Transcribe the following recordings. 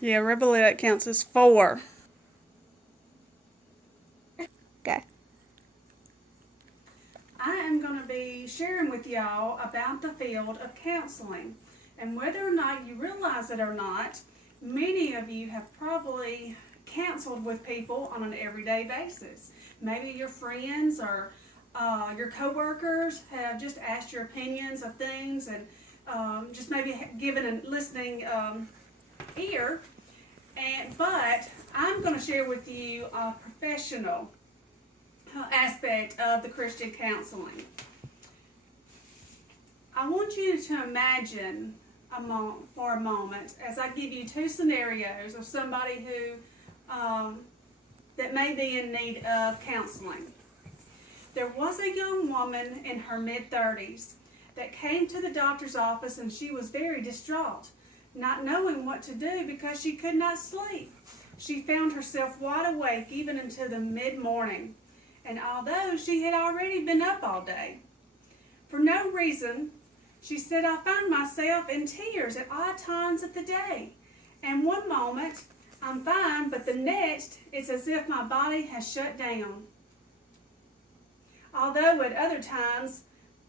Yeah, Rebel that counts as 4. Okay. I am going to be sharing with y'all about the field of counseling. And whether or not you realize it or not, many of you have probably counseled with people on an everyday basis. Maybe your friends or your coworkers have just asked your opinions of things and just maybe given a listening ear. But I'm going to share with you a professional aspect of the Christian counseling. I want you to imagine for a moment as I give you 2 scenarios of somebody who that may be in need of counseling. There was a young woman in her mid-30s that came to the doctor's office, and she was very distraught, not knowing what to do because she could not sleep. She found herself wide awake even into the mid-morning, and although she had already been up all day, for no reason, she said, I find myself in tears at odd times of the day, and one moment I'm fine, but the next it's as if my body has shut down. Although at other times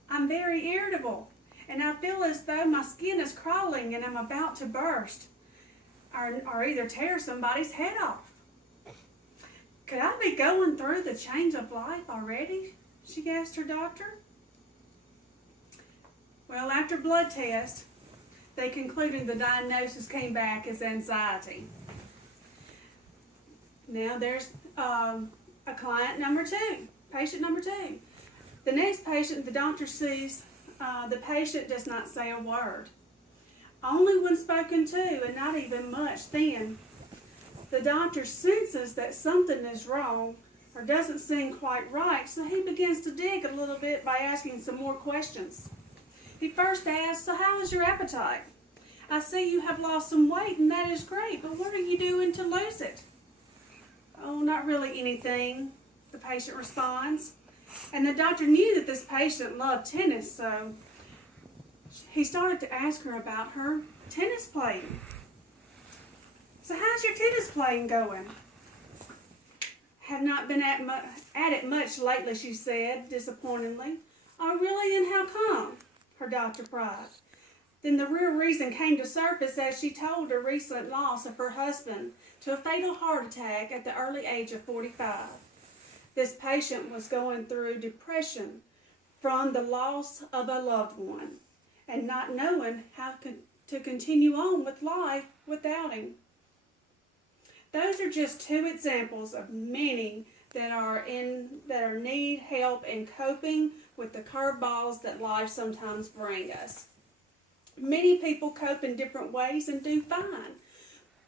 I'm very irritable, and I feel as though my skin is crawling and I'm about to burst, or either tear somebody's head off. Could I be going through the change of life already? She asked her doctor. Well, after blood test, they concluded the diagnosis came back as anxiety. Now there's a client number 2, patient number 2. The next patient the doctor sees, the patient does not say a word. Only when spoken to, and not even much then. The doctor senses that something is wrong or doesn't seem quite right, so he begins to dig a little bit by asking some more questions. He first asks, so how is your appetite? I see you have lost some weight, and that is great, but what are you doing to lose it? Oh, not really anything, the patient responds. And the doctor knew that this patient loved tennis, so he started to ask her about her tennis playing. So how's your tennis playing going? Have not been at it much lately, she said, disappointingly. Oh, really? And how come? Her doctor cried. Then the real reason came to surface as she told her recent loss of her husband to a fatal heart attack at the early age of 45. This patient was going through depression from the loss of a loved one and not knowing how to continue on with life without him. Those are just 2 examples of many that need help in coping with the curveballs that life sometimes brings us. Many people cope in different ways and do fine,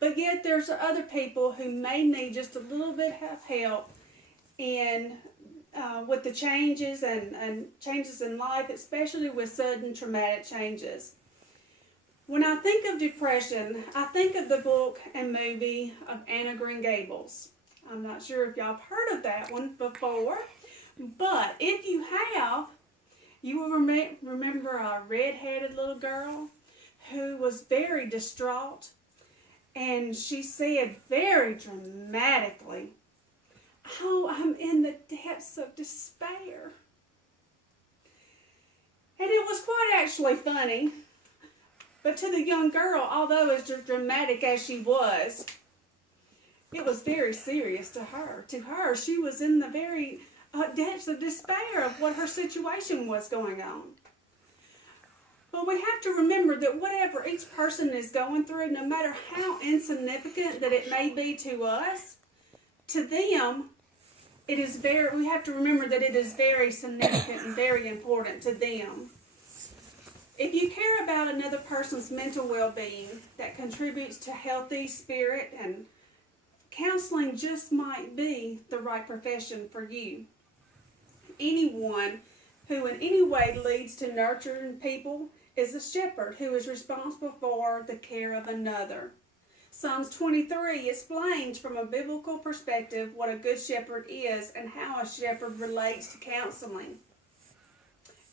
but yet there's other people who may need just a little bit of help with the changes and changes in life, especially with sudden traumatic changes. When I think of depression, I think of the book and movie of Anne of Green Gables. I'm not sure if y'all have heard of that one before, but if you have, you will remember a red-headed little girl who was very distraught, and she said very dramatically, oh, I'm in the depths of despair. And it was quite actually funny. But to the young girl, although as dramatic as she was, it was very serious to her. To her, she was in the very depths of despair of what her situation was going on. But we have to remember that whatever each person is going through, no matter how insignificant that it may be to us, to them, we have to remember that it is very significant and very important to them. If you care about another person's mental well-being, that contributes to healthy spirit, and counseling just might be the right profession for you. Anyone who in any way leads to nurturing people is a shepherd who is responsible for the care of another. Psalms 23 explains from a biblical perspective what a good shepherd is and how a shepherd relates to counseling.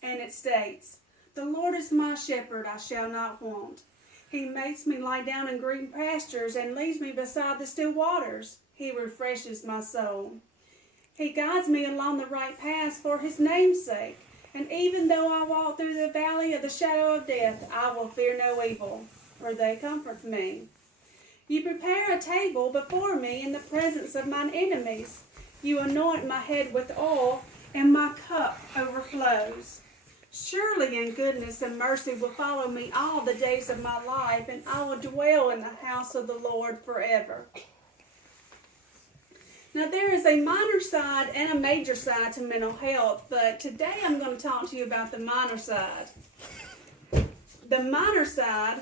And it states, the Lord is my shepherd, I shall not want. He makes me lie down in green pastures and leads me beside the still waters. He refreshes my soul. He guides me along the right paths for his name's sake. And even though I walk through the valley of the shadow of death, I will fear no evil, for they comfort me. You prepare a table before me in the presence of mine enemies. You anoint my head with oil, and my cup overflows. Surely in goodness and mercy will follow me all the days of my life, and I will dwell in the house of the Lord forever. Now, there is a minor side and a major side to mental health, but today I'm going to talk to you about the minor side. The minor side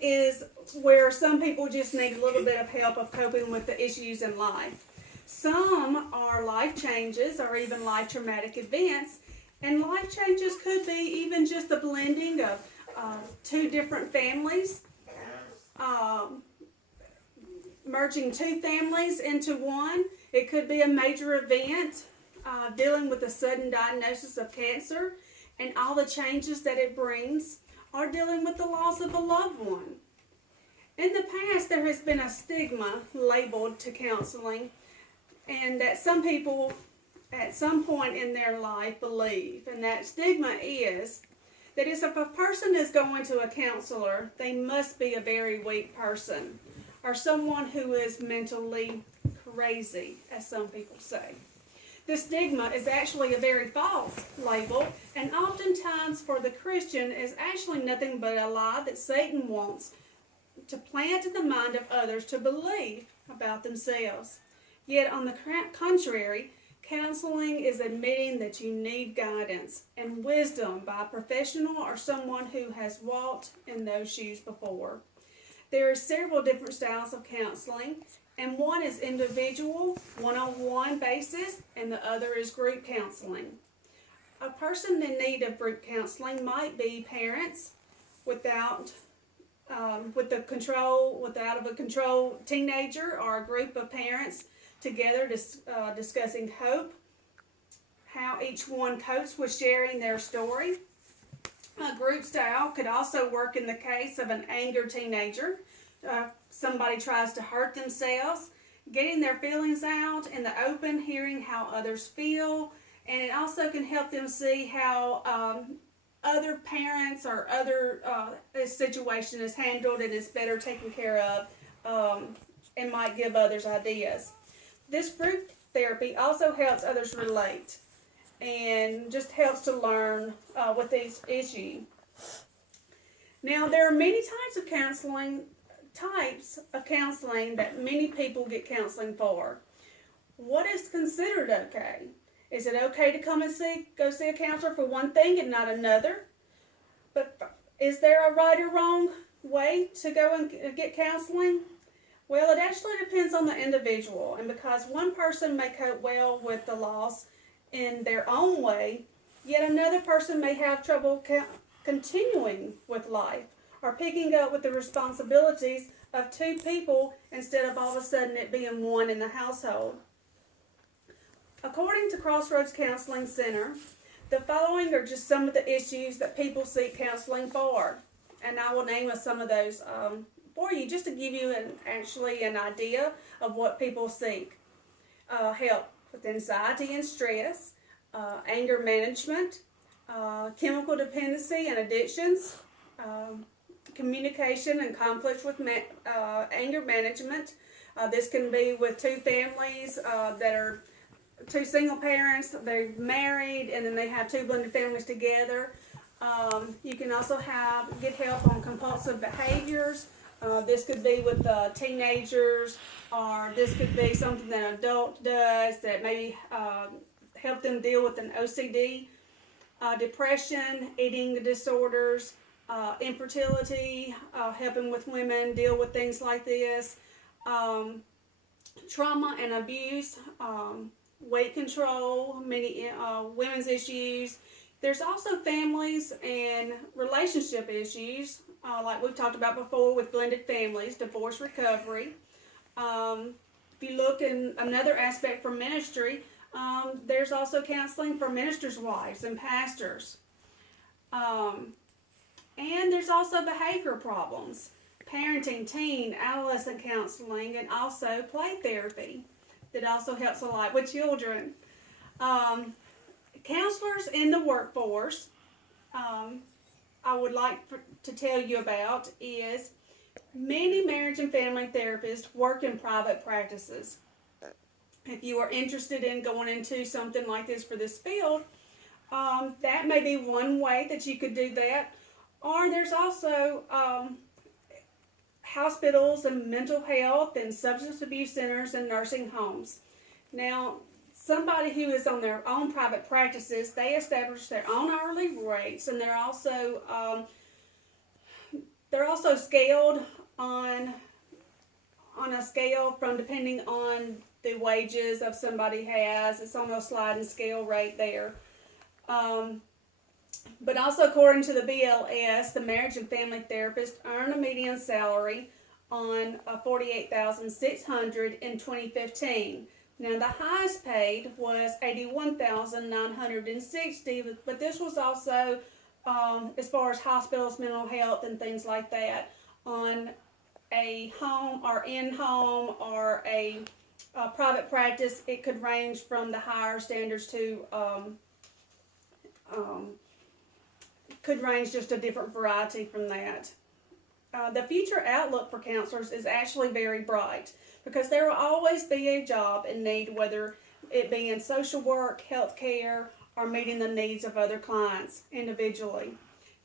is where some people just need a little bit of help of coping with the issues in life. Some are life changes or even life traumatic events, and life changes could be even just a blending of two different families, merging two families into one. It could be a major event, dealing with a sudden diagnosis of cancer and all the changes that it brings, or dealing with the loss of a loved one. In the past, there has been a stigma labeled to counseling, and that some people at some point in their life believe. And that stigma is that if a person is going to a counselor, they must be a very weak person, or someone who is mentally crazy, as some people say. This stigma is actually a very false label, and oftentimes for the Christian is actually nothing but a lie that Satan wants to plant in the mind of others to believe about themselves. Yet on the contrary, counseling is admitting that you need guidance and wisdom by a professional or someone who has walked in those shoes before. There are several different styles of counseling, and one is individual, one-on-one basis, and the other is group counseling. A person in need of group counseling might be parents without a control teenager, or a group of parents together discussing hope, how each one copes with sharing their story. A group style could also work in the case of an angry teenager. Somebody tries to hurt themselves, getting their feelings out in the open, hearing how others feel, and it also can help them see how other parents or other situation is handled and is better taken care of, and might give others ideas. This group therapy also helps others relate and just helps to learn with these issues. Now, there are many types of counseling that many people get counseling for. What is considered okay? Is it okay to go see a counselor for one thing and not another? But is there a right or wrong way to go and get counseling? Well, it actually depends on the individual, and because one person may cope well with the loss in their own way, yet another person may have trouble continuing with life or picking up with the responsibilities of two people instead of all of a sudden it being one in the household. According to Crossroads Counseling Center, the following are just some of the issues that people seek counseling for, and I will name some of those for you just to give you an idea of what people seek. Help with anxiety and stress, anger management, chemical dependency and addictions, communication and conflict with anger management. This can be with two families that are two single parents, they're married, and then they have two blended families together. You can also get help on compulsive behaviors. This could be with teenagers, or this could be something that an adult does that maybe help them deal with an OCD, depression, eating disorders, infertility, helping with women deal with things like this, trauma and abuse, weight control, many women's issues. There's also families and relationship issues, like we've talked about before with blended families, divorce recovery. If you look in another aspect for ministry, there's also counseling for ministers' wives and pastors. And there's also behavioral problems, parenting, teen, adolescent counseling, and also play therapy that also helps a lot with children. Counselors in the workforce, I would like to tell you about is many marriage and family therapists work in private practices. If you are interested in going into something like this for this field, that may be one way that you could do that. Or there's also hospitals and mental health and substance abuse centers and nursing homes. Now, somebody who is on their own private practices, they establish their own hourly rates, and they're also scaled on a scale from depending on the wages of somebody has. It's on a sliding scale rate there. But also according to the BLS, the marriage and family therapist earned a median salary on $48,600 in 2015. Now the highest paid was $81,960, but this was also as far as hospitals, mental health, and things like that, on a home or in-home or a private practice. It could range from the higher standards to could range just a different variety from that. The future outlook for counselors is actually very bright because there will always be a job in need, whether it be in social work, health care, or meeting the needs of other clients individually.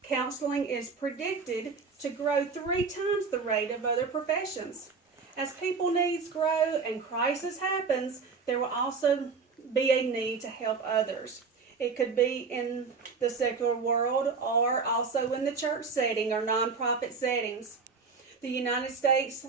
Counseling is predicted to grow 3 times the rate of other professions. As people needs grow and crisis happens, there will also be a need to help others. It could be in the secular world or also in the church setting or nonprofit settings. The United States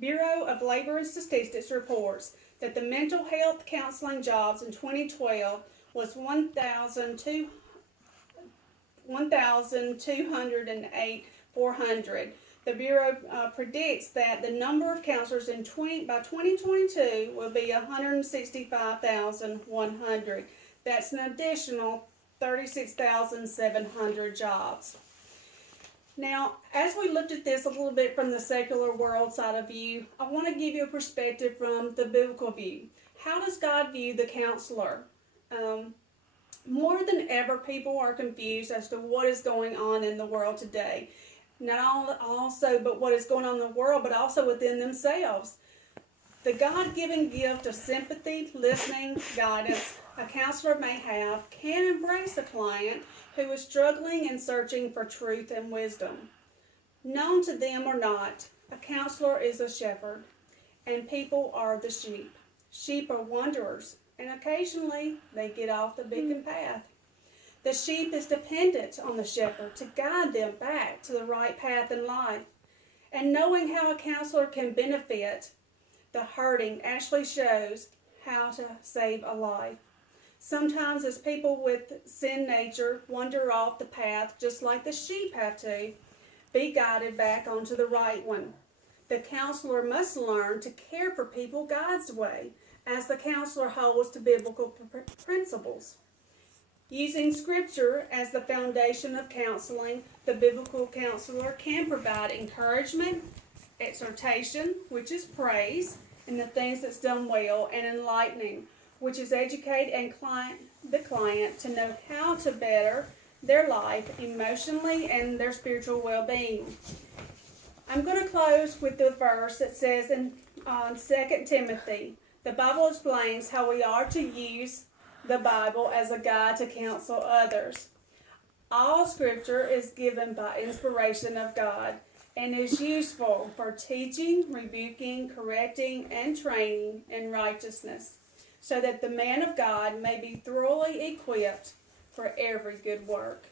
Bureau of Labor and Statistics reports that the mental health counseling jobs in 2012 was 1,208,400. The Bureau predicts that the number of counselors by 2022 will be 165,100. That's an additional 36,700 jobs. Now, as we looked at this a little bit from the secular world side of view, I want to give you a perspective from the biblical view. How does God view the counselor? More than ever, people are confused as to what is going on in the world today. Not also, but what is going on in the world, but also within themselves. The God-given gift of sympathy, listening, guidance a counselor may have can embrace a client who is struggling and searching for truth and wisdom. Known to them or not, a counselor is a shepherd, and people are the sheep. Sheep are wanderers, and occasionally they get off the beaten path. The sheep is dependent on the shepherd to guide them back to the right path in life. And knowing how a counselor can benefit the hurting actually shows how to save a life. Sometimes as people with sin nature wander off the path, just like the sheep have to, be guided back onto the right one. The counselor must learn to care for people God's way, as the counselor holds to biblical principles. Using Scripture as the foundation of counseling, the biblical counselor can provide encouragement, exhortation, which is praise, in the things that's done well, and enlightening, which is educate the client to know how to better their life emotionally and their spiritual well-being. I'm going to close with the verse that says in 2 Timothy, the Bible explains how we are to use the Bible as a guide to counsel others. All Scripture is given by inspiration of God and is useful for teaching, rebuking, correcting, and training in righteousness, so that the man of God may be thoroughly equipped for every good work.